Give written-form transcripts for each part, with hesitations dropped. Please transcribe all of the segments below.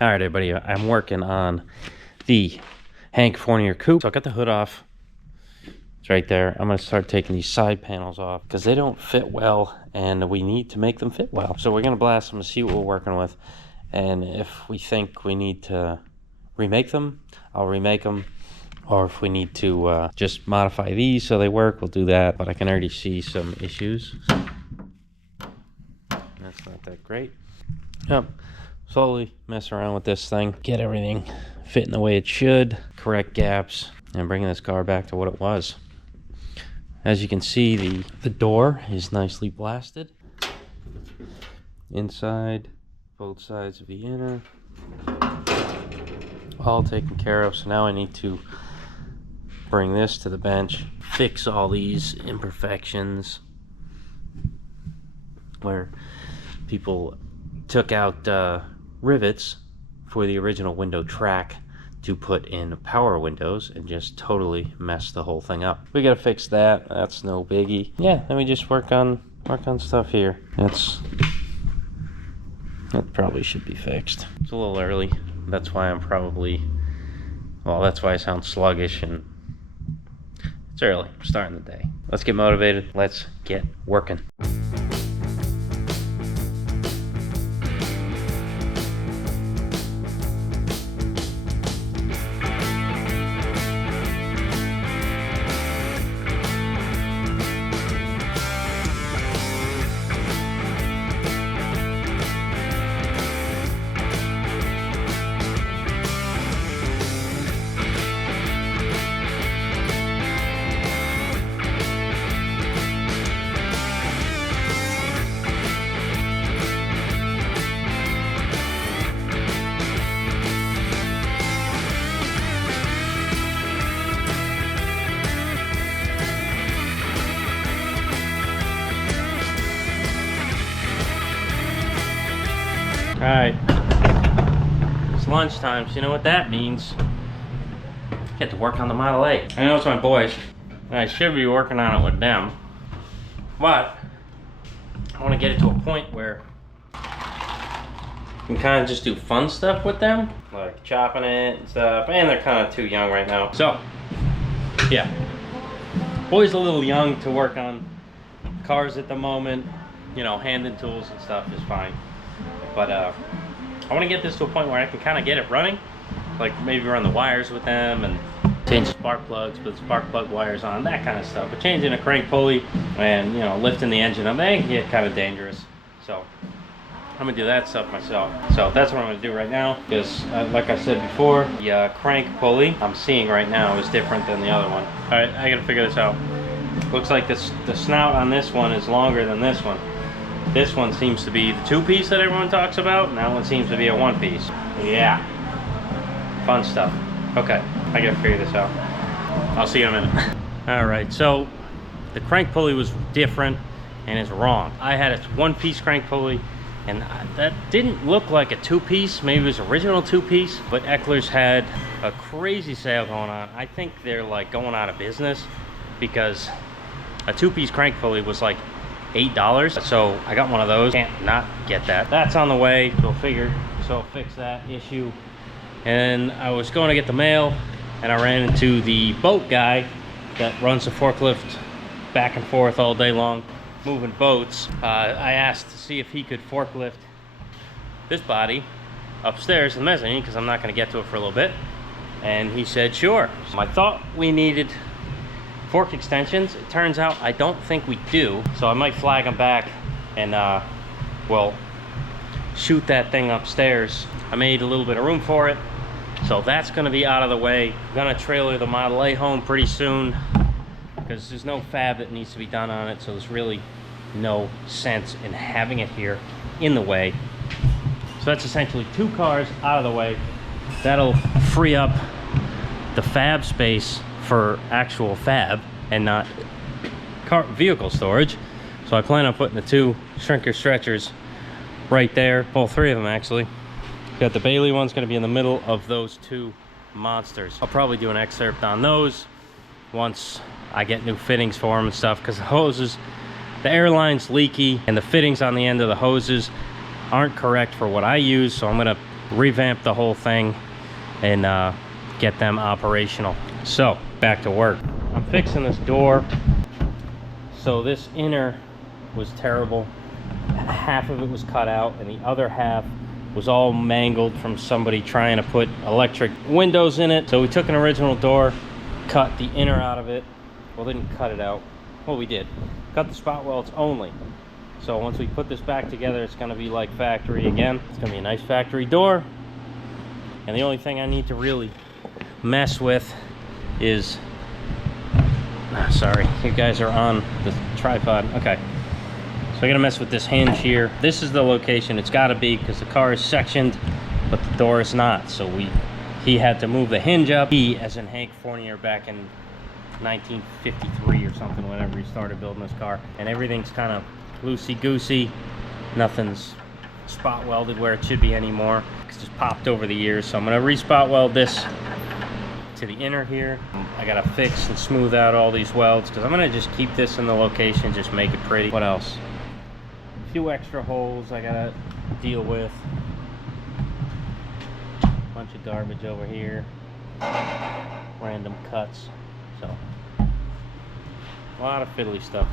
All right, everybody, I'm working on the Hank Fournier Coupe. So I got the hood off. It's right there. I'm gonna start taking these side panels off because they don't fit well and we need to make them fit well. So we're gonna blast them and see what we're working with. And if we think we need to remake them, I'll remake them. Or if we need to just modify these so they work, we'll do that. But I can already see some issues. That's not that great. Yep. Slowly mess around with this thing, get everything fitting the way it should, correct gaps, and bringing this car back to what it was. As you can see, the door is nicely blasted. Inside, both sides of the inner, all taken care of. So now I need to bring this to the bench, fix all these imperfections where people took out rivets for the original window track to put in power windows and just totally messed the whole thing up. We gotta fix that. That's no biggie. Yeah, then we just work on stuff here. That probably should be fixed. It's a little early. That's why that's why I sound sluggish, and it's early. I'm starting the day. Let's get motivated. Let's get working. All right, it's lunchtime, so you know what that means. Get to work on the Model A. I know it's my boys, and I should be working on it with them, but I want to get it to a point where you can kind of just do fun stuff with them, like chopping it and stuff, and they're kind of too young right now. So, yeah, boys a little young to work on cars at the moment. You know, hand and tools and stuff is fine. But I want to get this to a point where I can kind of get it running, like maybe run the wires with them and change spark plugs, put spark plug wires on, that kind of stuff. But changing a crank pulley and, you know, lifting the engine up, they can get kind of dangerous. So I'm gonna do that stuff myself. So that's what I'm gonna do right now, because like I said before, the crank pulley I'm seeing right now is different than the other one. All right, I gotta figure this out. Looks like the snout on this one is longer than this one. This one seems to be the two-piece that everyone talks about, and that one seems to be a one-piece. Yeah, fun stuff. Okay, I gotta figure this out. I'll see you in a minute. All right, so the crank pulley was different and it's wrong. I had a one-piece crank pulley, and that didn't look like a two-piece. Maybe it was original two-piece, but Eckler's had a crazy sale going on. I think they're like going out of business because a two-piece crank pulley was like $8, so I got one of those. Can't not get that. That's on the way, so I'll fix that issue. And I was going to get the mail, and I ran into the boat guy that runs the forklift back and forth all day long, moving boats. I asked to see if he could forklift this body upstairs in the mezzanine, because I'm not going to get to it for a little bit. And he said sure. So I thought we needed fork extensions. It turns out I don't think we do, so I might flag them back and well, shoot that thing upstairs. I made a little bit of room for it, so that's going to be out of the way. I'm going to trailer the Model A home pretty soon because there's no fab that needs to be done on it, so there's really no sense in having it here in the way. So that's essentially two cars out of the way. That'll free up the fab space for actual fab and not vehicle storage. So I plan on putting the two shrinker stretchers right there, all three of them actually. Got the Bailey one's going to be in the middle of those two monsters. I'll probably do an excerpt on those once I get new fittings for them and stuff, because the hoses, the air line's leaky and the fittings on the end of the hoses aren't correct for what I use, so I'm going to revamp the whole thing and get them operational. So back to work. I'm fixing this door. So this inner was terrible. Half of it was cut out and the other half was all mangled from somebody trying to put electric windows in it. So we took an original door, cut the inner out of it. Well, didn't cut it out. Well, we did. Cut the spot welds only. So once we put this back together, it's gonna be like factory again. It's gonna be a nice factory door. And the only thing I need to really mess with is, sorry, you guys are on the tripod. Okay. So I gotta mess with this hinge here. This is the location it's gotta be because the car is sectioned, but the door is not. So he had to move the hinge up. He, as in Hank Fournier back in 1953 or something, whenever he started building this car. And everything's kind of loosey-goosey. Nothing's spot welded where it should be anymore. It's just popped over the years. So I'm gonna re-spot weld this to the inner here. I gotta fix and smooth out all these welds because I'm gonna just keep this in the location, just make it pretty. What else? A few extra holes I gotta deal with. Bunch of garbage over here. Random cuts. So a lot of fiddly stuff.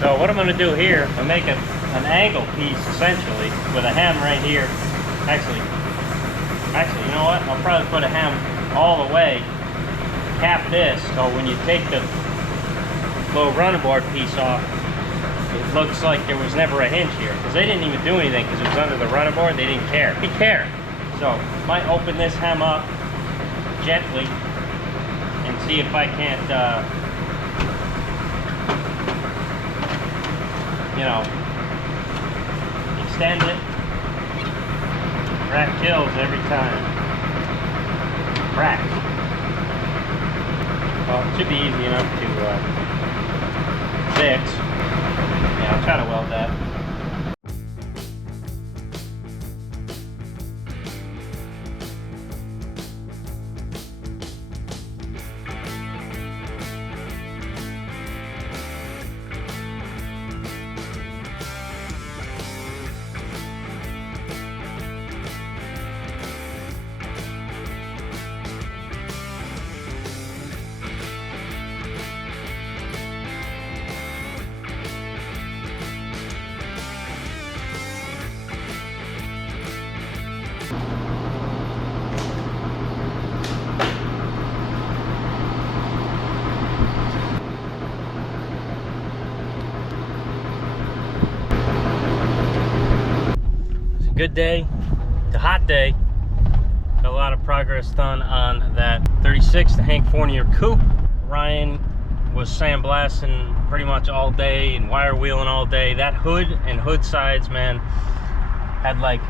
So what I'm going to do here, I'm making an angle piece essentially with a hem right here. Actually, you know what? I'll probably put a hem all the way, cap this, so when you take the little running board piece off, it looks like there was never a hinge here. Because they didn't even do anything because it was under the running board. They didn't care. They care. So might open this hem up gently and see if I can't you know, extend it. Crack kills every time. Crack. Well, it should be easy enough to fix. Yeah, I'll try to weld that. Good day, it's a hot day. Got a lot of progress done on that 36, the Hank Fournier Coupe. Ryan was sandblasting pretty much all day and wire wheeling all day. That hood and hood sides, man, had like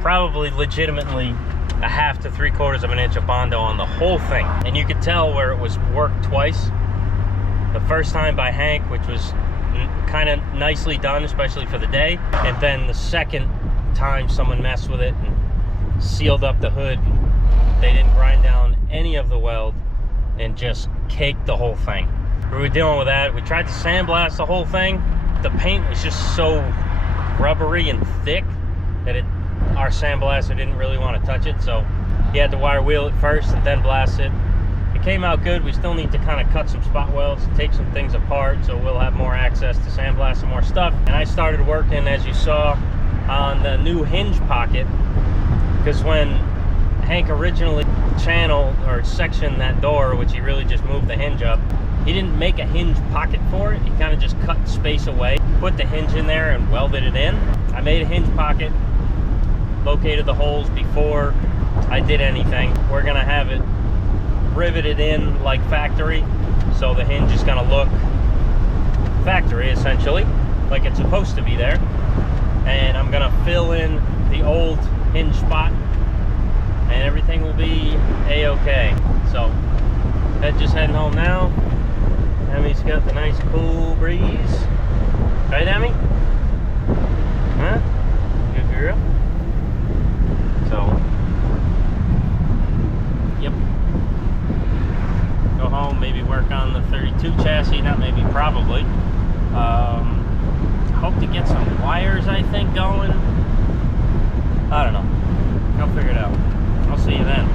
probably legitimately a 1/2 to 3/4 of an inch of Bondo on the whole thing. And you could tell where it was worked twice. The first time by Hank, which was kind of nicely done, especially for the day, and then the second time someone messed with it and sealed up the hood. They didn't grind down any of the weld and just caked the whole thing. We were dealing with that. We tried to sandblast the whole thing. The paint was just so rubbery and thick that our sandblaster didn't really want to touch it, so he had to wire wheel it first and then blast it. It came out good. We still need to kind of cut some spot welds, take some things apart, so we'll have more access to sandblast some more stuff. And I started working, as you saw, on the new hinge pocket, because when Hank originally channeled or sectioned that door, which he really just moved the hinge up, he didn't make a hinge pocket for it. He kind of just cut space away, put the hinge in there and welded it in. I made a hinge pocket, located the holes before I did anything. We're gonna have it riveted in like factory, so the hinge is gonna look factory essentially, like it's supposed to be there. And I'm gonna fill in the old hinge spot and everything will be a-okay. So just heading home now. Emmy's got the nice cool breeze, right Emmy? Huh? Good girl. So yep, go home, maybe work on the 32 chassis, not maybe, probably. Hope to get some wires, I think, going. I don't know. I'll figure it out. I'll see you then.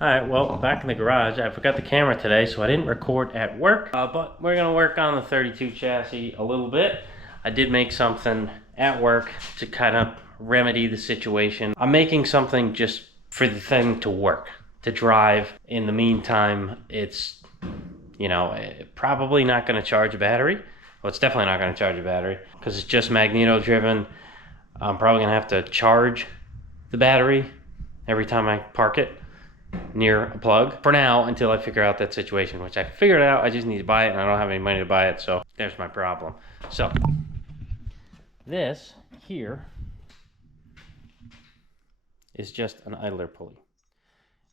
Alright, well, back in the garage. I forgot the camera today, so I didn't record at work. But we're going to work on the 32 chassis a little bit. I did make something at work to kind of remedy the situation. I'm making something just for the thing to work, to drive. In the meantime, it's, you know, probably not going to charge a battery. Well, it's definitely not going to charge a battery because it's just magneto driven. I'm probably going to have to charge the battery every time I park it near a plug for now, until I figure out that situation, which I figured out. I just need to buy it and I don't have any money to buy it, so there's my problem. So this here is just an idler pulley.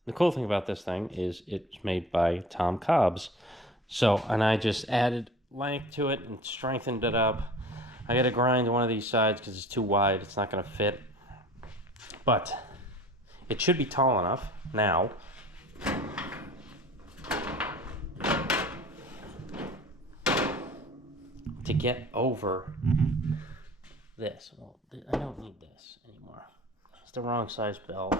The cool thing about this thing is it's made by Tom Cobb's. So, and I just added length to it and strengthened it up. I got to grind one of these sides because it's too wide. It's not going to fit. But it should be tall enough now to get over this. Well, I don't need this anymore. It's the wrong size belt.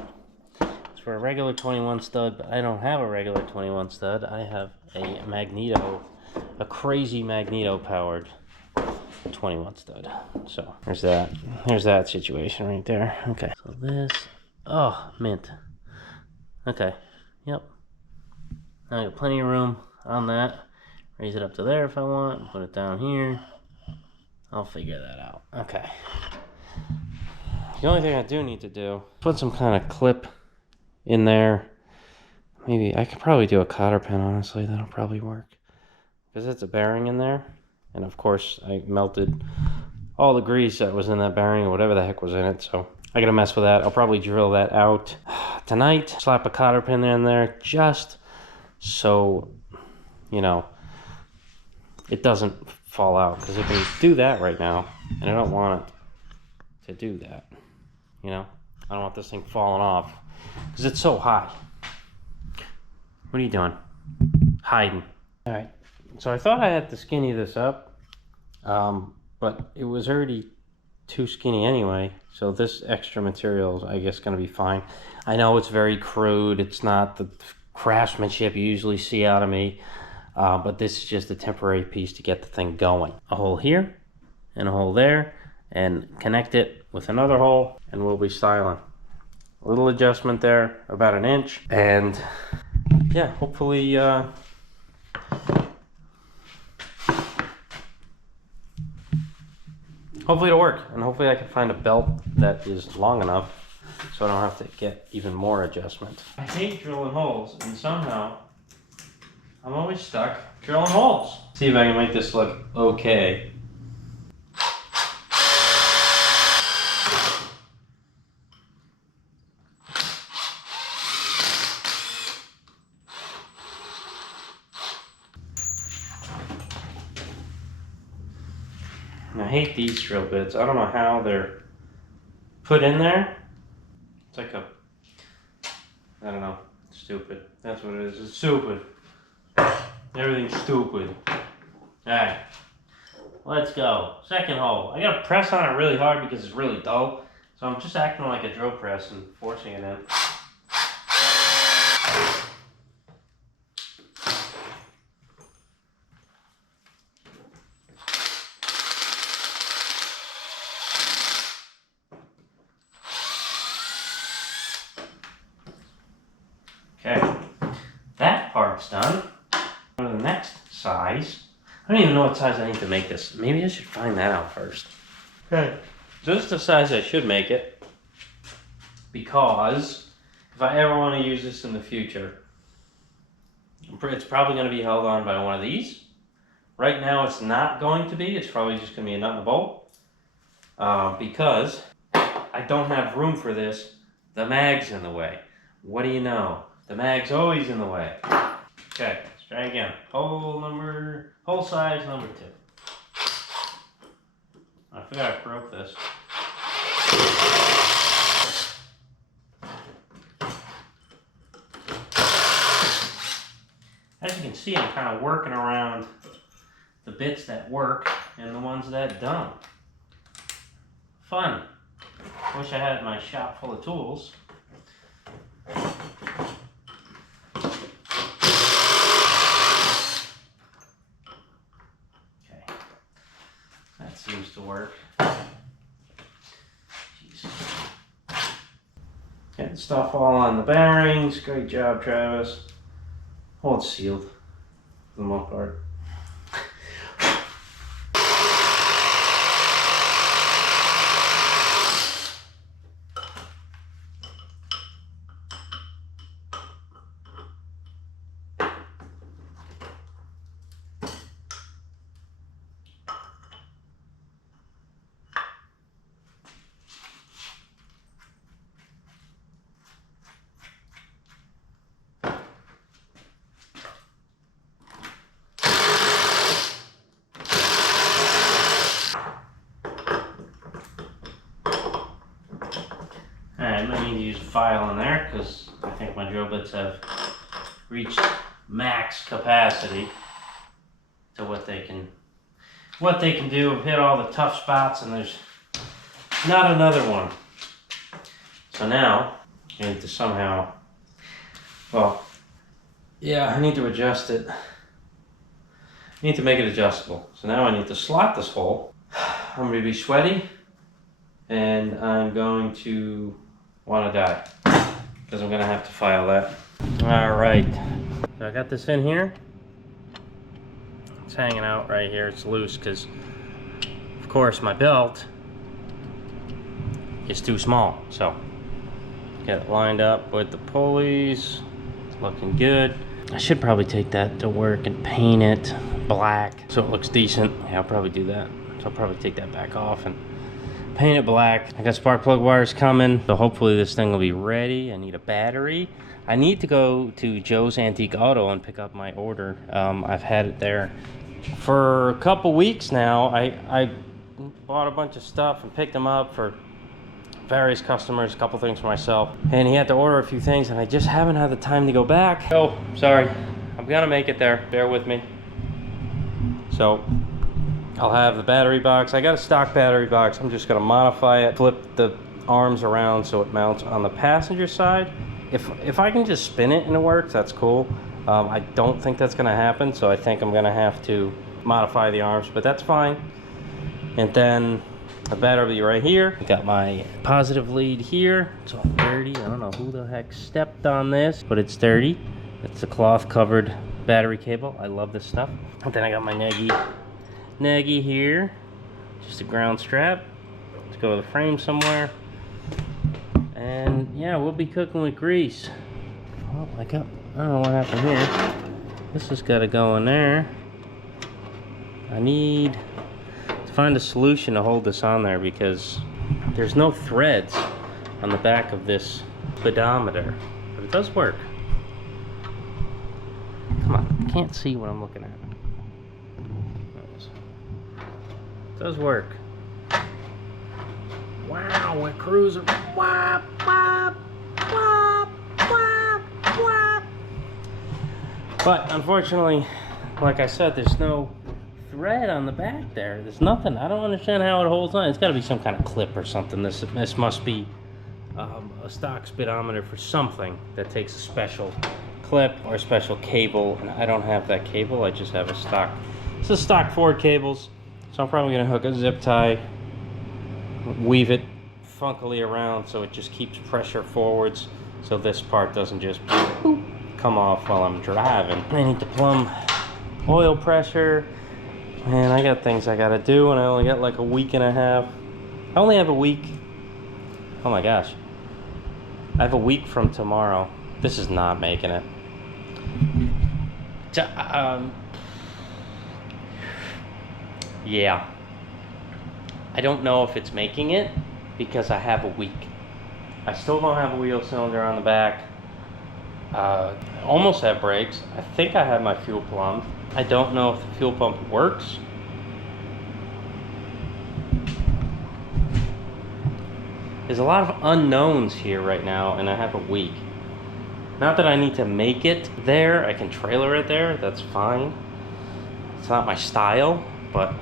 It's for a regular 21 stud, but I don't have a regular 21 stud. I have a magneto, a crazy magneto powered 21 stud. So there's that. There's that situation right there. Okay. So this, oh, mint. Okay. Yep. Now I got plenty of room on that. Raise it up to there if I want. Put it down here. I'll figure that out. Okay. The only thing I do need to do, put some kind of clip in there. Maybe I could probably do a cotter pin, honestly. That'll probably work. Because it's a bearing in there. And of course, I melted all the grease that was in that bearing or whatever the heck was in it. So I gotta mess with that. I'll probably drill that out tonight. Slap a cotter pin in there just so, you know, it doesn't fall out. Because it can do that right now. And I don't want it to do that. You know, I don't want this thing falling off because it's so high. What are you doing? Hiding. All right. So I thought I had to skinny this up, but it was already too skinny anyway. So this extra material is, I guess, going to be fine. I know it's very crude. It's not the craftsmanship you usually see out of me, but this is just a temporary piece to get the thing going. A hole here and a hole there, and connect it with another hole, and we'll be styling. A little adjustment there, about 1 inch, and yeah, hopefully hopefully it'll work, and hopefully I can find a belt that is long enough so I don't have to get even more adjustment. I hate drilling holes, and somehow I'm always stuck drilling holes. See if I can make this look okay. hate these drill bits. I don't know how they're put in there. It's like a, I don't know, stupid. That's what it is. It's stupid. Everything's stupid. Alright, let's go. Second hole. I gotta press on it really hard because it's really dull. So I'm just acting like a drill press and forcing it in. Okay, that part's done. Go to the next size. I don't even know what size I need to make this. Maybe I should find that out first. Okay, so this is the size I should make it, because if I ever want to use this in the future, it's probably going to be held on by one of these. Right now it's not going to be. It's probably just going to be a nut and a bolt, because I don't have room for this. The mag's in the way. What do you know? The mag's always in the way. Okay, let's try again. Hole size number 2. I forgot I broke this. As you can see, I'm kind of working around the bits that work and the ones that don't. Fun. Wish I had my shop full of tools. Seems to work. Jeez. Getting stuff all on the bearings. Great job, Travis. Oh, it's sealed for the most part. I might need to use a file in there because I think my drill bits have reached max capacity to what they can do. Hit all the tough spots and there's not another one. So now I need to somehow, well, yeah, I need to adjust it. I need to make it adjustable. So now I need to slot this hole. I'm going to be sweaty and I'm going to want to die because I'm going to have to file that. All right, so I got this in here. It's hanging out right here. It's loose because, of course, my belt is too small. So get it lined up with the pulleys. It's looking good. I should probably take that to work and paint it black so it looks decent. Yeah, I'll probably do that. So I'll probably take that back off and paint it black. I got spark plug wires coming, so hopefully this thing will be ready. I need a battery. I need to go to Joe's Antique Auto and pick up my order. I've had it there for a couple weeks now. I bought a bunch of stuff and picked them up for various customers, a couple things for myself, and he had to order a few things and I just haven't had the time to go back. Oh, sorry. I'm gonna make it there. Bear with me. So I'll have the battery box. I got a stock battery box. I'm just gonna modify it, flip the arms around so it mounts on the passenger side. If I can just spin it and it works, that's cool. I don't think that's gonna happen, so I think I'm gonna have to modify the arms, but that's fine. And then the battery will be right here. Got my positive lead here. It's all dirty. I don't know who the heck stepped on this, but it's dirty. It's a cloth covered battery cable. I love this stuff. And then I got my Nagy here. Just a ground strap. Let's go to the frame somewhere. And yeah, we'll be cooking with grease. Oh, I don't know what happened here. This has got to go in there. I need to find a solution to hold this on there because there's no threads on the back of this speedometer, but it does work. Come on, I can't see what I'm looking at. It does work. Wow, we're cruising. Wop, wop, wop, wop, wop. But unfortunately, like I said, there's no thread on the back there. There's nothing. I don't understand how it holds on. It's got to be some kind of clip or something. This must be a stock speedometer for something that takes a special clip or a special cable, and I don't have that cable. I just have a stock. It's a stock Ford cables, so I'm probably gonna hook a zip tie, weave it funkily around so it just keeps pressure forwards, so this part doesn't just boop, come off while I'm driving. I need to plumb oil pressure. Man, I got things I gotta do, and I only got like a week and a half. I only have a week. Oh my gosh. I have a week from tomorrow. This is not making it. Yeah. I don't know if it's making it because I have a week. I still don't have a wheel cylinder on the back. Almost have brakes. I think I have my fuel plumbed. I don't know if the fuel pump works. There's a lot of unknowns here right now, and I have a week. Not that I need to make it there. I can trailer it there. That's fine. It's not my style, but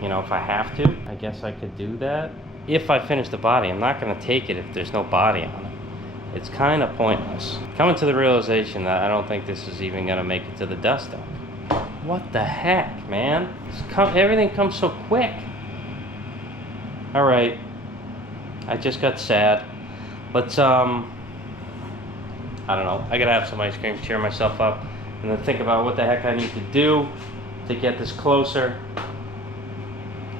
you know, if I have to, I guess I could do that. If I finish the body, I'm not going to take it if there's no body on it. It's kind of pointless. Coming to the realization that I don't think this is even going to make it to the dust up. What the heck, man? Everything comes so quick. All right. I just got sad. Let's, I don't know. I gotta have some ice cream, cheer myself up, and then think about what the heck I need to do to get this closer.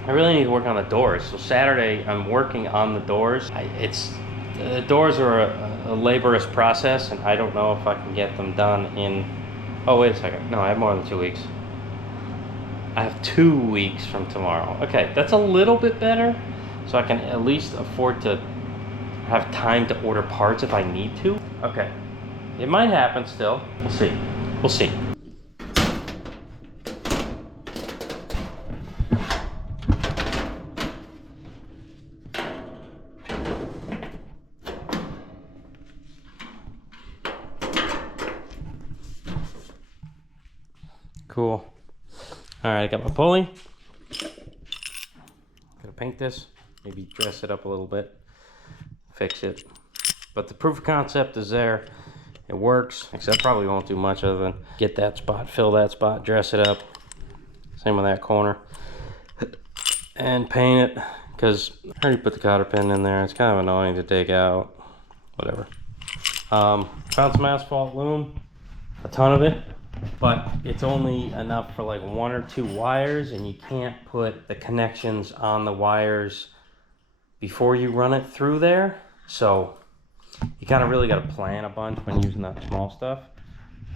I really need to work on the doors. So Saturday, I'm working on the doors. The doors are a laborious process, and I don't know if I can get them done in, oh, wait a second. No, I have more than 2 weeks. I have 2 weeks from tomorrow. Okay, that's a little bit better, so I can at least afford to have time to order parts if I need to. Okay, it might happen still. We'll see. We'll see. Cool. All right, I got my pulley. Gonna paint this, maybe dress it up a little bit, fix it. But the proof of concept is there. It works, except probably won't do much other than get that spot, fill that spot, dress it up. Same with that corner. And paint it, because I already put the cotter pin in there. It's kind of annoying to take out. Whatever. Found some asphalt loom, a ton of it. But it's only enough for like 1 or 2 wires, and you can't put the connections on the wires before you run it through there. So you kind of really got to plan a bunch when using that small stuff.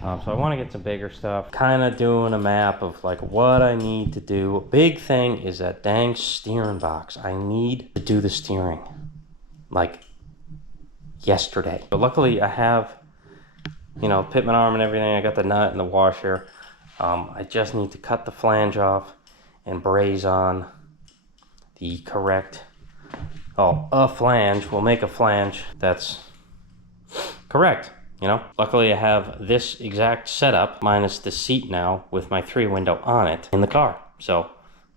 So I want to get some bigger stuff. Kind of doing a map of like what I need to do. A big thing is that dang steering box. I need to do the steering like yesterday. But luckily I have, you know, pitman arm and everything. I got the nut and the washer. I just need to cut the flange off and braze on the correct, a flange. We'll make a flange that's correct, you know. Luckily I have this exact setup minus the seat now with my 3-window on it in the car. So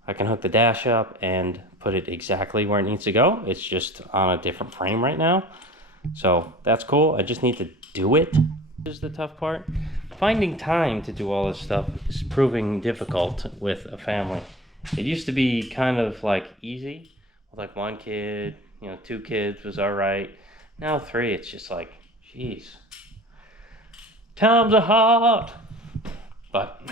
I can hook the dash up and put it exactly where it needs to go. It's just on a different frame right now. So that's cool. I just need to do it. Is the tough part. Finding time to do all this stuff is proving difficult with a family. It used to be kind of like easy with like 1 kid, you know, 2 kids was all right. Now 3, it's just like, geez, times are hard. But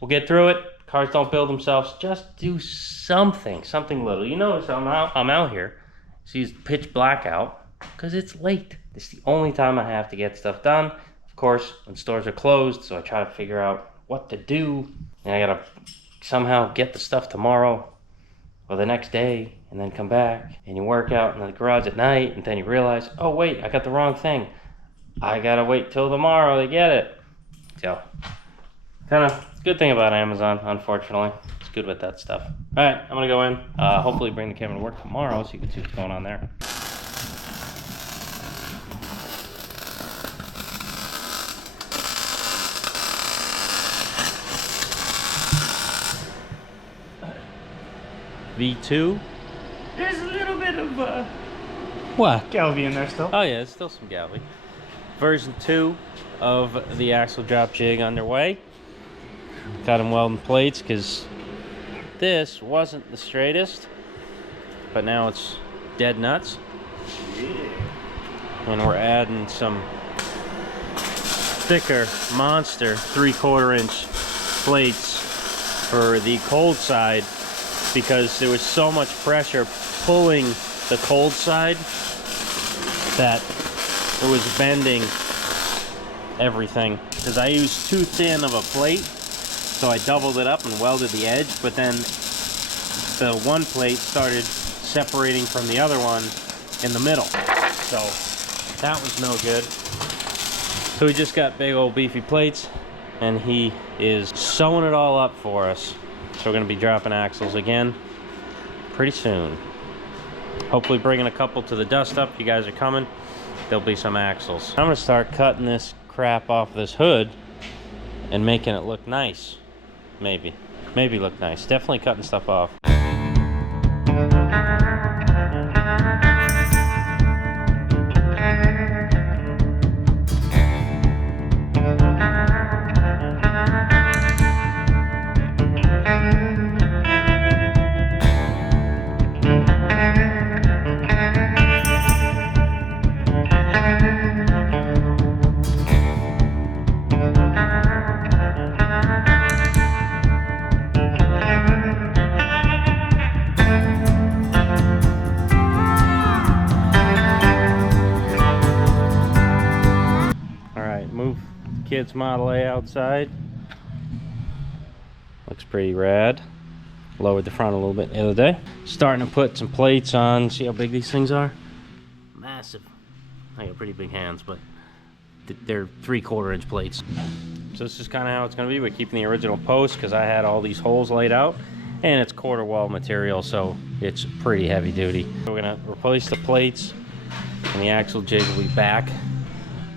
we'll get through it. Cars don't build themselves. Just do something little. You notice I'm out here. See, pitch black out because it's late. It's the only time I have to get stuff done. Of course, when stores are closed, so I try to figure out what to do. And I gotta somehow get the stuff tomorrow or the next day and then come back. And you work out in the garage at night and then you realize, oh wait, I got the wrong thing. I gotta wait till tomorrow to get it. So, kind of good thing about Amazon, unfortunately. It's good with that stuff. All right, I'm gonna go in. Hopefully bring the camera to work tomorrow so you can see what's going on there. V2. There's a little bit of what? Galvy in there still. Oh yeah, there's still some galvy. Version 2 of the axle drop jig underway. Got him welding plates because this wasn't the straightest, but now it's dead nuts. Yeah. And we're adding some thicker monster 3/4 inch plates for the cold side because there was so much pressure pulling the cold side that it was bending everything. Because I used too thin of a plate, so I doubled it up and welded the edge, but then the one plate started separating from the other one in the middle. So that was no good. So we just got big old beefy plates and he is sewing it all up for us. So we're gonna be dropping axles again pretty soon. Hopefully bringing a couple to the dust up. You guys are coming. There'll be some axles. I'm gonna start cutting this crap off this hood and making it look nice. Maybe look nice. Definitely cutting stuff off. Kids Model A outside. Looks pretty rad. Lowered the front a little bit the other day. Starting to put some plates on. See how big these things are? Massive. I got pretty big hands, but they're 3/4 inch plates. So this is kind of how it's going to be. We're keeping the original post because I had all these holes laid out, and it's quarter wall material, so it's pretty heavy duty. So we're going to replace the plates, and the axle jig will be back.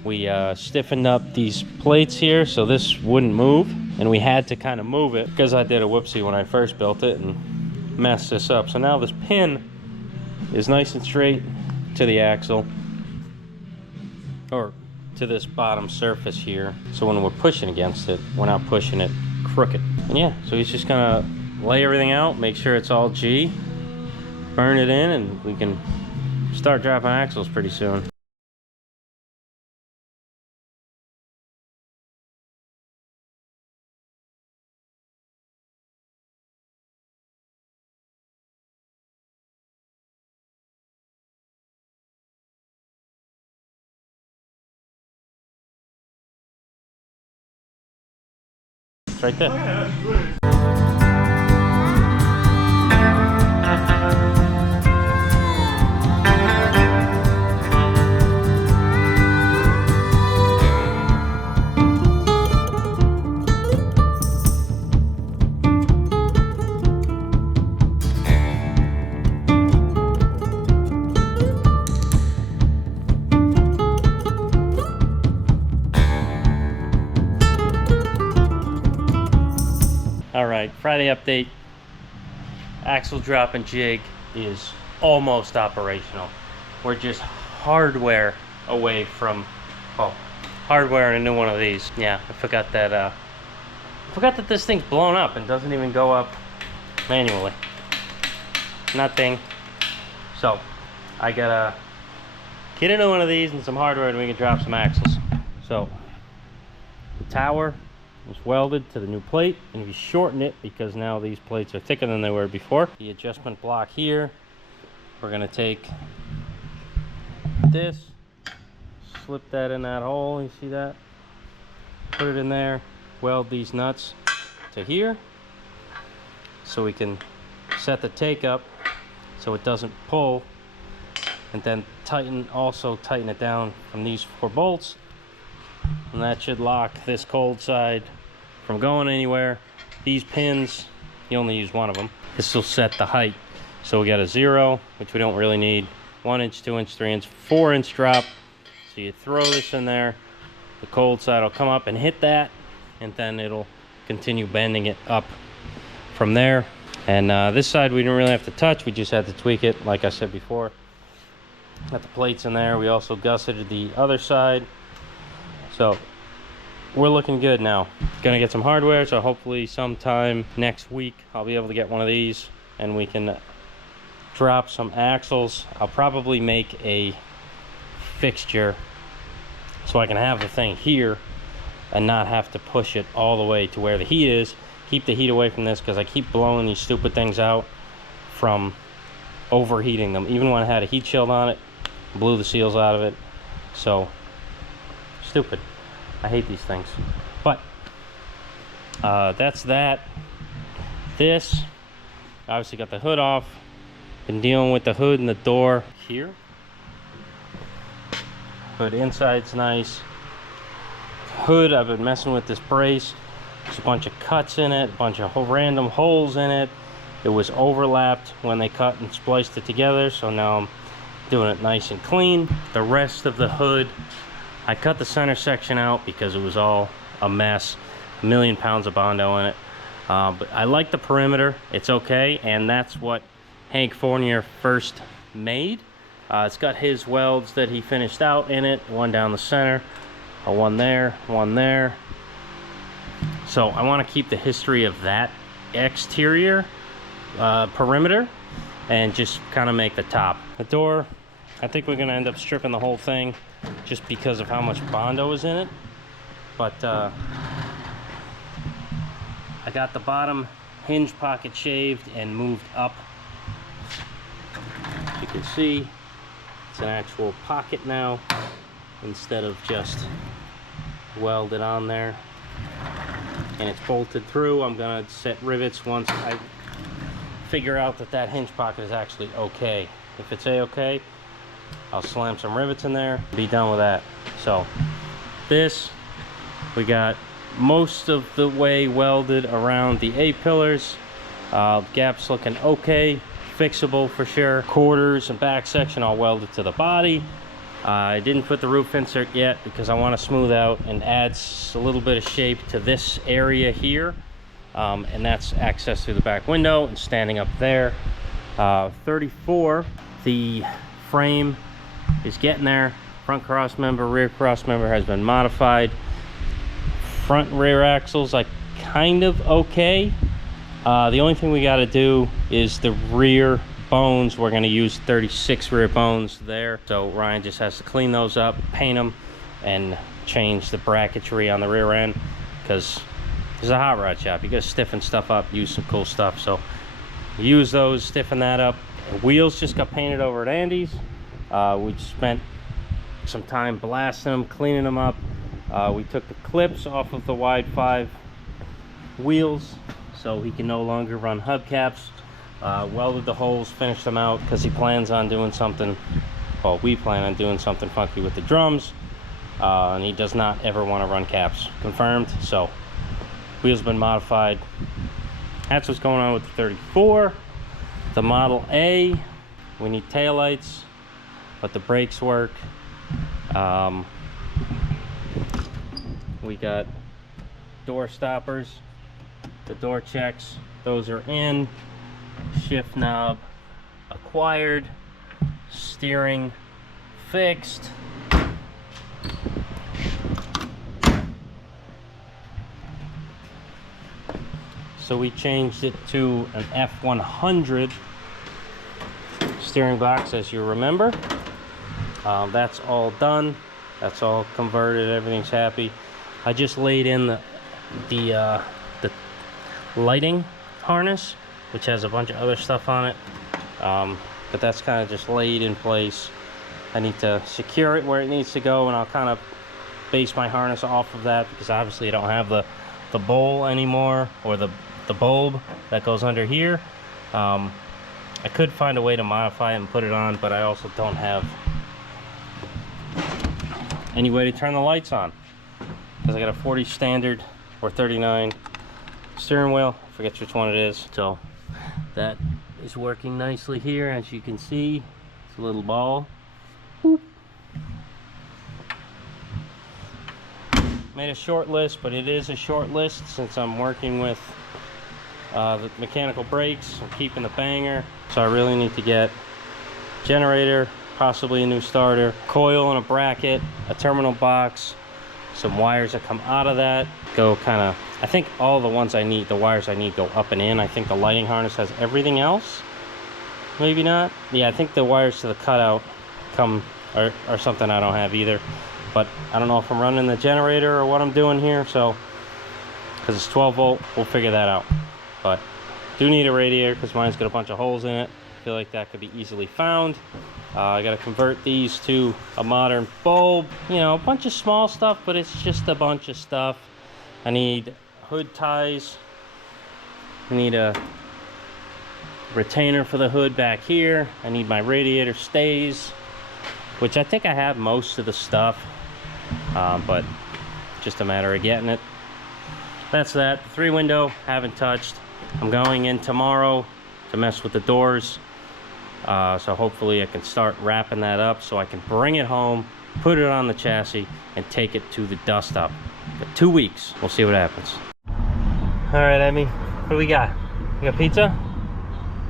We stiffened up these plates here so this wouldn't move, and we had to kind of move it because I did a whoopsie when I first built it and messed this up. So now this pin is nice and straight to the axle, or to this bottom surface here, so when we're pushing against it, we're not pushing it crooked. And yeah, so he's just gonna lay everything out, make sure it's all G, burn it in, and we can start dropping axles pretty soon. It's right there. Alright, Friday update. Axle drop and jig is almost operational. We're just hardware away from, well, hardware and a new one of these. Yeah, I forgot that this thing's blown up and doesn't even go up manually. Nothing. So, I gotta get into one of these and some hardware and we can drop some axles. So, the tower was welded to the new plate, and if you shorten it, because now these plates are thicker than they were before, the adjustment block here, we're going to take this, slip that in that hole, you see that, put it in there, weld these nuts to here so we can set the take up so it doesn't pull, and then also tighten it down from these 4 bolts, and that should lock this cold side from going anywhere. These pins you only use one of them. This will set the height. So we got a 0, which we don't really need. 1 inch, 2 inch, 3 inch, 4 inch drop. So you throw this in there, the cold side will come up and hit that, and then it'll continue bending it up from there. And this side we didn't really have to touch, we just had to tweak it like I said before. Got the plates in there. We also gusseted the other side. So we're looking good now. Gonna get some hardware, so hopefully sometime next week I'll be able to get one of these and we can drop some axles. I'll probably make a fixture so I can have the thing here and not have to push it all the way to where the heat is. Keep the heat away from this because I keep blowing these stupid things out from overheating them. Even when I had a heat shield on it, blew the seals out of it. So stupid. I hate these things. But that's that. This, obviously got the hood off. Been dealing with the hood and the door here. Hood inside's nice. Hood, I've been messing with this brace. There's a bunch of cuts in it, a bunch of random holes in it. It was overlapped when they cut and spliced it together, so now I'm doing it nice and clean. The rest of the hood, I cut the center section out because it was all a mess. A million pounds of Bondo in it. But I like the perimeter, it's okay, and that's what Hank Fournier first made. It's got his welds that he finished out in it, one down the center, one there, one there. So I want to keep the history of that exterior perimeter and just kind of make the top. The door, I think we're going to end up stripping the whole thing just because of how much Bondo is in it. But I got the bottom hinge pocket shaved and moved up. As you can see, it's an actual pocket now instead of just welded on there. And it's bolted through. I'm gonna set rivets once I figure out that that hinge pocket is actually okay. If it's a-okay, I'll slam some rivets in there, be done with that. So this, we got most of the way welded around the A-pillars. Gaps looking okay, fixable for sure. Quarters and back section all welded to the body. I didn't put the roof insert yet because I want to smooth out and add a little bit of shape to this area here. And that's access through the back window and standing up there. 34, the frame is getting there. Front cross member, rear cross member has been modified. Front and rear axles, like kind of okay. The only thing we got to do is the rear bones. We're going to use 36 rear bones there, so Ryan just has to clean those up, paint them, and change the bracketry on the rear end because it's a hot rod shop. You got to stiffen stuff up, use some cool stuff. So use those, stiffen that up. The wheels just got painted over at Andy's. We spent some time blasting them, cleaning them up. We took the clips off of the wide 5 wheels so he can no longer run hubcaps. Welded the holes, finished them out because he plans on doing something, well, we plan on doing something funky with the drums, and he does not ever want to run caps. Confirmed. So wheels been modified. That's what's going on with the 34. The Model A, we need taillights, but the brakes work. We got door stoppers, the door checks, those are in. Shift knob acquired, steering fixed. So we changed it to an F100 steering box, as you remember. That's all done, that's all converted, everything's happy. I just laid in the lighting harness, which has a bunch of other stuff on it, but that's kind of just laid in place. I need to secure it where it needs to go, and I'll kind of base my harness off of that because obviously I don't have the bowl anymore, or the bulb that goes under here. I could find a way to modify it and put it on, but I also don't have any way to turn the lights on because I got a 40 standard or 39 steering wheel. forget which one it is. So that is working nicely here, as you can see. It's a little ball. Boop. Made a short list, but it is a short list since I'm working with the mechanical brakes. I'm keeping the banger, so I really need to get generator, possibly a new starter, coil and a bracket, a terminal box, some wires that come out of that, go kind of, I think all the ones I need, the wires I need go up and in. I think the lighting harness has everything else. Maybe not. Yeah, I think the wires to the cutout come, or something I don't have either. But I don't know if I'm running the generator or what I'm doing here, so, because it's 12 volt, we'll figure that out. But do need a radiator because mine's got a bunch of holes in it. I feel like that could be easily found. I got to convert these to a modern bulb. You know, a bunch of small stuff, but it's just a bunch of stuff. I need hood ties. I need a retainer for the hood back here. I need my radiator stays, which I think I have most of the stuff, but just a matter of getting it. That's that. The 3-window, haven't touched. I'm going in tomorrow to mess with the doors. So hopefully I can start wrapping that up so I can bring it home, put it on the chassis, and take it to the dust up. For 2 weeks, we'll see what happens. All right, Emmy, what do we got? We got pizza?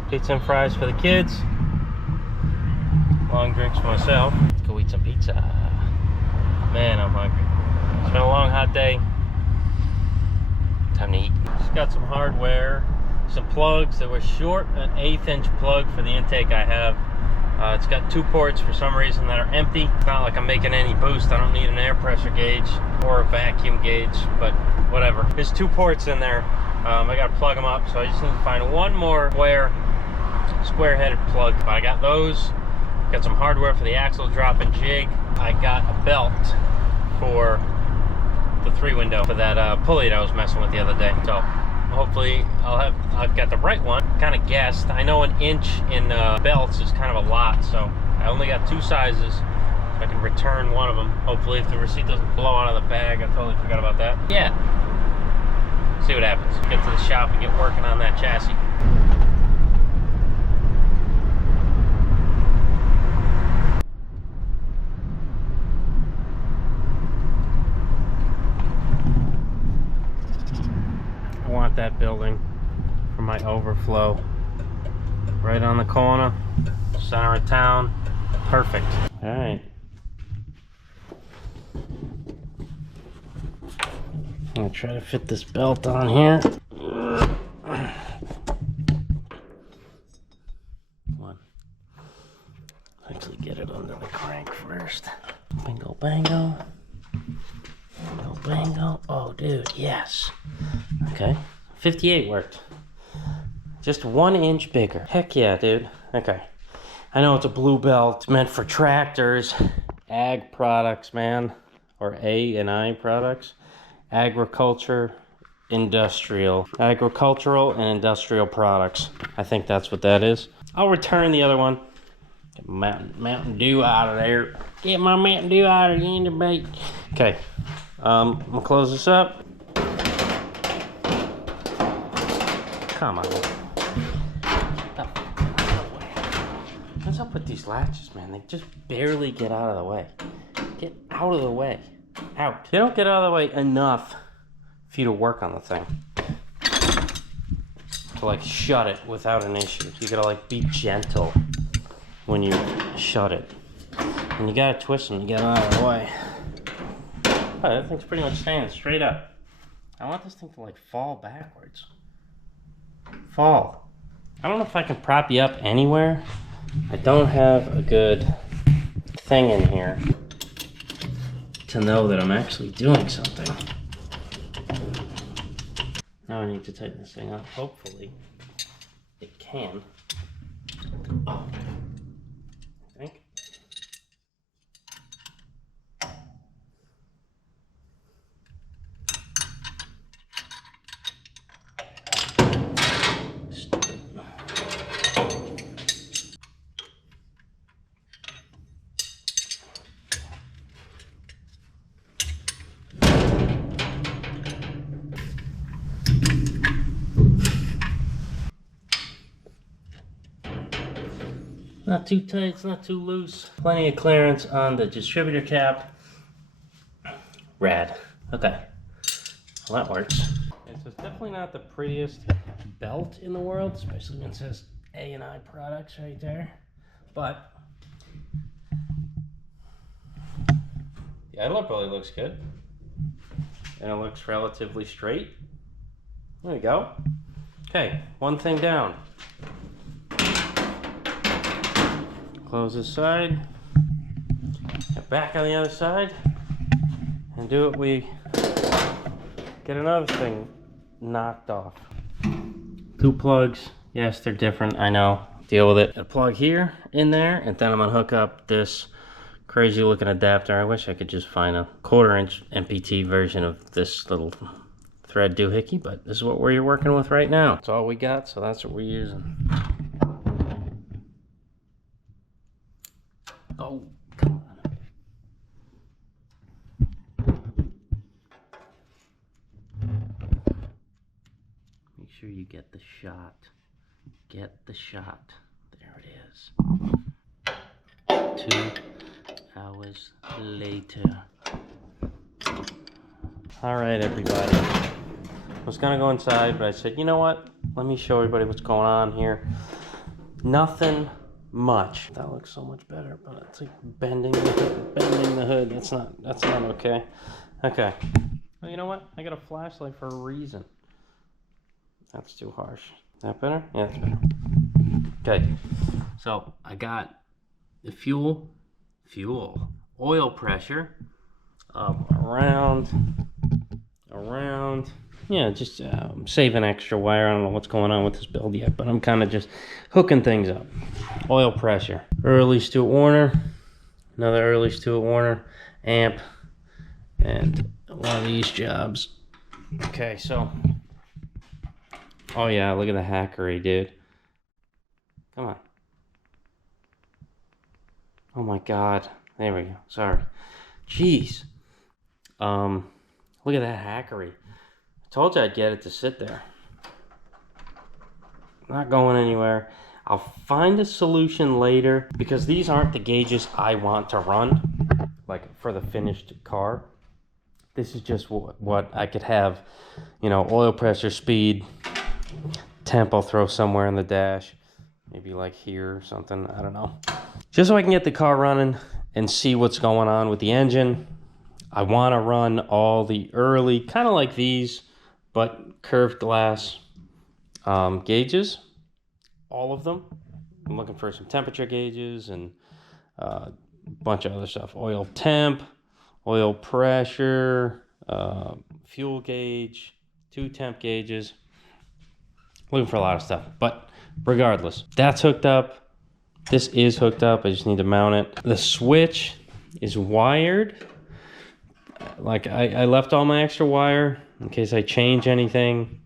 Pizza and fries for the kids. Long drinks for myself. Let's go eat some pizza. Man, I'm hungry. It's been a long, hot day. Time to eat. Just got some hardware. Some plugs that were short, an 1/8 inch plug for the intake I have. It's got 2 ports for some reason that are empty. It's not like I'm making any boost. I don't need an air pressure gauge or a vacuum gauge, but whatever. There's 2 ports in there. I gotta plug them up, so I just need to find one more square-headed plug. But I got those. Got some hardware for the axle drop and jig. I got a belt for the 3-window for that pulley that I was messing with the other day. So hopefully I've got the right one. Kind of guessed. I know 1 inch in belts is kind of a lot, so I only got 2 sizes. I can return one of them. Hopefully, if the receipt doesn't blow out of the bag. I totally forgot about that. Yeah. See what happens. Get to the shop and get working on that chassis. I want that building for my overflow. Right on the corner, center of town. Perfect. All right. I'm gonna try to fit this belt on here. Come on. Actually get it under the crank first. Bingo bango. Bingo bango. Oh dude, yes. Okay. 58 worked. Just 1 inch bigger. Heck yeah, dude. Okay. I know it's a blue belt. It's meant for tractors, ag products, man. Or A and I products. Agriculture, industrial. Agricultural and industrial products. I think that's what that is. I'll return the other one. Get Mountain Dew out of there. Get my Mountain Dew out of the end of bait. Okay. I'm gonna close this up. Come on. What's up with these latches, man? They just barely get out of the way. Get out of the way. Out. They don't get out of the way enough for you to work on the thing. To like shut it without an issue. You gotta like be gentle when you shut it. And you gotta twist them to get out of the way. Oh, that thing's pretty much staying straight up. I want this thing to like fall backwards. Fall. I don't know if I can prop you up anywhere. I don't have a good thing in here to know that I'm actually doing something. Now I need to tighten this thing up. Hopefully it can. Oh, I think. Not too tight, it's not too loose. Plenty of clearance on the distributor cap. Rad. Okay. Well, that works. Okay, so it's definitely not the prettiest belt in the world, especially when it says A&I products right there. But the idler pulley looks good. And it looks relatively straight. There we go. Okay, one thing down. Close this side. Get back on the other side. And do it, we get another thing knocked off. Two plugs. Yes, they're different, I know. Deal with it. A plug here, in there, and then I'm gonna hook up this crazy looking adapter. I wish I could just find a 1/4-inch MPT version of this little thread doohickey, but this is what we're working with right now. That's all we got, so that's what we're using. Oh, come on. Make sure you get the shot. Get the shot. There it is. 2 hours later. All right, everybody. I was gonna go inside, but I said, you know what? Let me show everybody what's going on here. Nothing much. That looks so much better, but it's like bending the hood. Bending the hood. That's not okay. Okay. Well, you know what? I got a flashlight for a reason. That's too harsh. That better? Yeah, that's better. Okay. So I got the oil pressure around. Yeah, just saving extra wire. I don't know what's going on with this build yet, but I'm kind of just hooking things up. Oil pressure. Early Stuart Warner. Another early Stuart Warner amp. And one of these jobs. Okay, so. Oh yeah, look at the hackery, dude. Come on. Oh my god. There we go. Sorry. Jeez. Look at that hackery. I told you I'd get it to sit there. Not going anywhere. I'll find a solution later because these aren't the gauges I want to run, like for the finished car. This is just what I could have, you know, oil pressure, speed, temp I'll throw somewhere in the dash. Maybe like here or something, I don't know. Just so I can get the car running and see what's going on with the engine. I want to run all the early, kind of like these, but curved glass gauges. All of them. I'm looking for some temperature gauges and a bunch of other stuff. Oil temp, oil pressure, fuel gauge, 2 temp gauges. Looking for a lot of stuff, but regardless, that's hooked up. This is hooked up. I just need to mount it. The switch is wired. Like I left all my extra wire in case I change anything.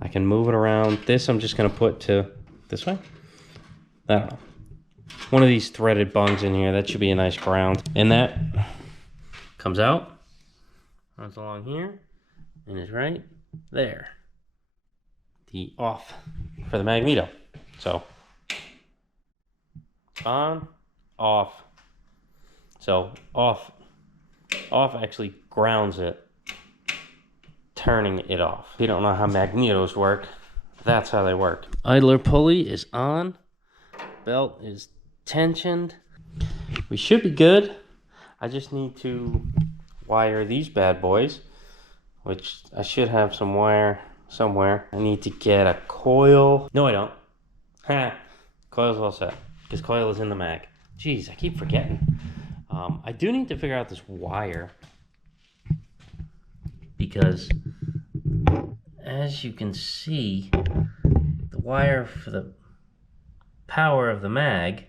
I can move it around. This I'm just gonna put to this way. I don't know. One of these threaded bungs in here. That should be a nice ground. And that comes out, runs along here, and is right there. The off for the magneto. So on, off. So off actually grounds it, turning it off. If you don't know how magnetos work, that's how they work. Idler pulley is on, belt is tensioned. We should be good. I just need to wire these bad boys, which I should have some wire somewhere. I need to get a coil. No, I don't. Ha, coil's all set, because coil is in the mag. Jeez, I keep forgetting. I do need to figure out this wire, because as you can see, the wire for the power of the mag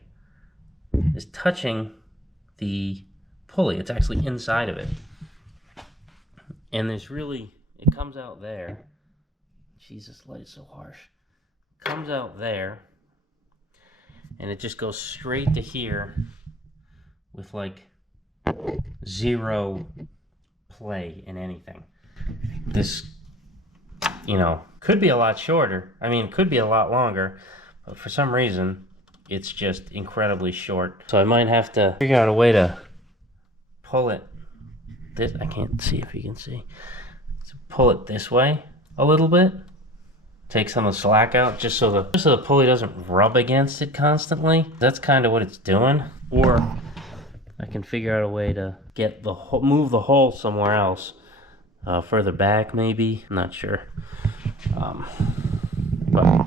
is touching the pulley. It's actually inside of it. And there's really, it comes out there. Jesus, light's so harsh. It comes out there, and it just goes straight to here with like zero play in anything. This, you know, could be a lot shorter. I mean, could be a lot longer, but for some reason, it's just incredibly short. So I might have to figure out a way to pull it. This, I can't see if you can see. So pull it this way a little bit. Take some of the slack out just so the pulley doesn't rub against it constantly. That's kind of what it's doing. Or I can figure out a way to get the move the hole somewhere else, further back maybe. I'm not sure. But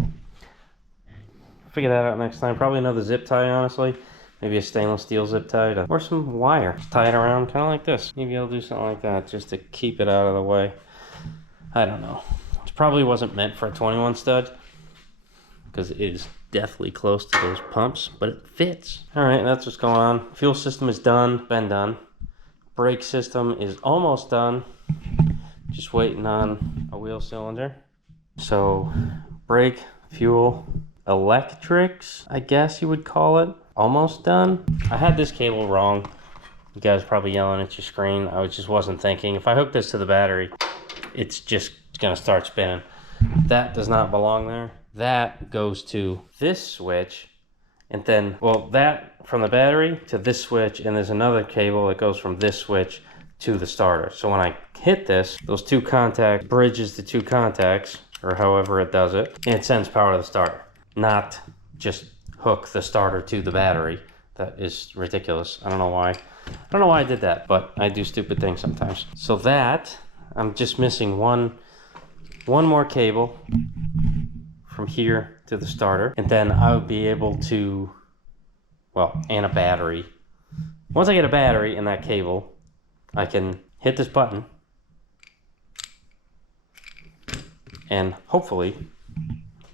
figure that out next time. Probably another zip tie, honestly. Maybe a stainless steel zip tie or some wire. Just tie it around kind of like this. Maybe I'll do something like that just to keep it out of the way. I don't know. It probably wasn't meant for a 21 stud because it is deathly close to those pumps, but it fits. All right, that's what's going on. Fuel system is done, been done. Brake system is almost done. Just waiting on a wheel cylinder. So brake, fuel, electrics, I guess you would call it. Almost done. I had this cable wrong. You guys probably yelling at your screen. I just wasn't thinking. If I hook this to the battery, it's just gonna start spinning. That does not belong there. That goes to this switch, and then, well, that from the battery to this switch, and there's another cable that goes from this switch to the starter. So when I hit this, those two contacts bridges the two contacts, or however it does it, and it sends power to the starter. Not just hook the starter to the battery. That is ridiculous. I don't know why. I don't know why I did that, but I do stupid things sometimes. So that, I'm just missing one more cable from here to the starter, and then I would be able to, well, and a battery. Once I get a battery and that cable, I can hit this button and hopefully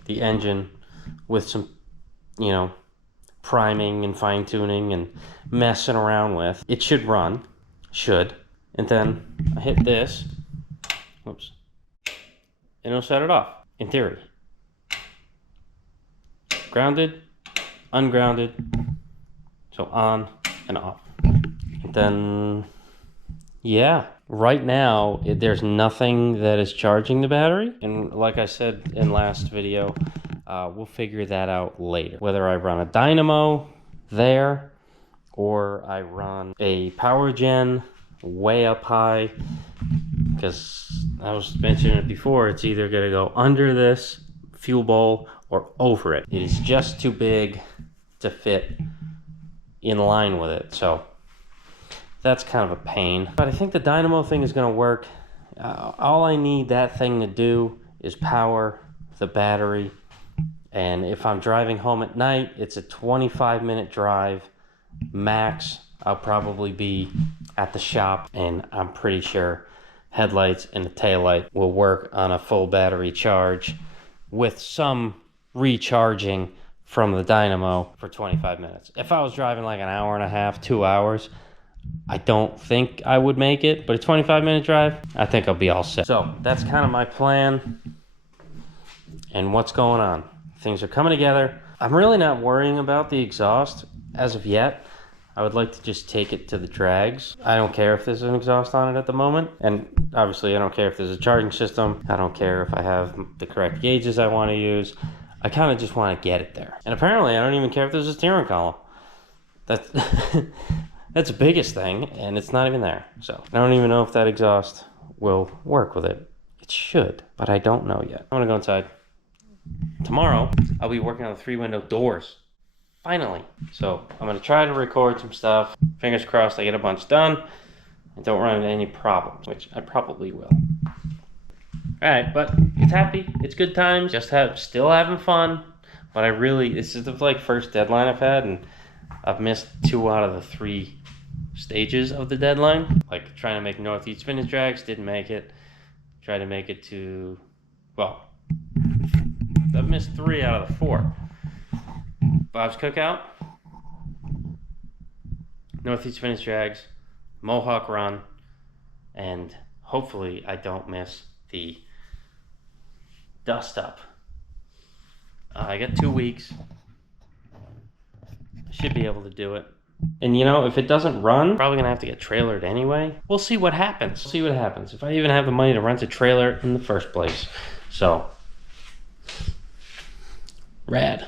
the engine, with some, you know, priming and fine tuning and messing around with, it should run, and then I hit this, whoops, and it'll shut it off, in theory. Grounded, ungrounded, so on and off. And then, yeah, right now there's nothing that is charging the battery, and like I said in last video, we'll figure that out later. Whether I run a dynamo there or I run a power gen way up high, because I was mentioning it before, it's either going to go under this fuel bowl or over it. It is just too big to fit in line with it, so that's kind of a pain. But I think the dynamo thing is going to work. All I need that thing to do is power the battery. And if I'm driving home at night, it's a 25-minute drive max. I'll probably be at the shop, and I'm pretty sure headlights and the taillight will work on a full battery charge with some recharging from the dynamo for 25 minutes. If I was driving like an hour and a half, 2 hours, I don't think I would make it, but a 25-minute drive, I think I'll be all set. So that's kind of my plan and what's going on. Things are coming together. I'm really not worrying about the exhaust as of yet. I would like to just take it to the drags. I don't care if there's an exhaust on it at the moment. And obviously I don't care if there's a charging system. I don't care if I have the correct gauges I want to use. I kind of just want to get it there. And apparently I don't even care if there's a steering column. That's that's the biggest thing, and it's not even there. So I don't even know if that exhaust will work with it. It should, but I don't know yet. I'm gonna go inside. Tomorrow, I'll be working on the 3-window doors. Finally. So I'm gonna try to record some stuff. Fingers crossed I get a bunch done and don't run into any problems, which I probably will. Alright, but it's happy. It's good times. Still having fun. But this is the first deadline I've had, and I've missed 2 out of the 3 stages of the deadline. Like trying to make northeast spinach drags, didn't make it. Tried to make it to, well, I've missed 3 out of the 4. Bob's Cookout, northeast spinach drags, Mohawk Run, and hopefully I don't miss the dust up. I got 2 weeks. I should be able to do it. And you know, if it doesn't run, probably gonna have to get trailered anyway. We'll see what happens. See what happens. If I even have the money to rent a trailer in the first place. So, rad.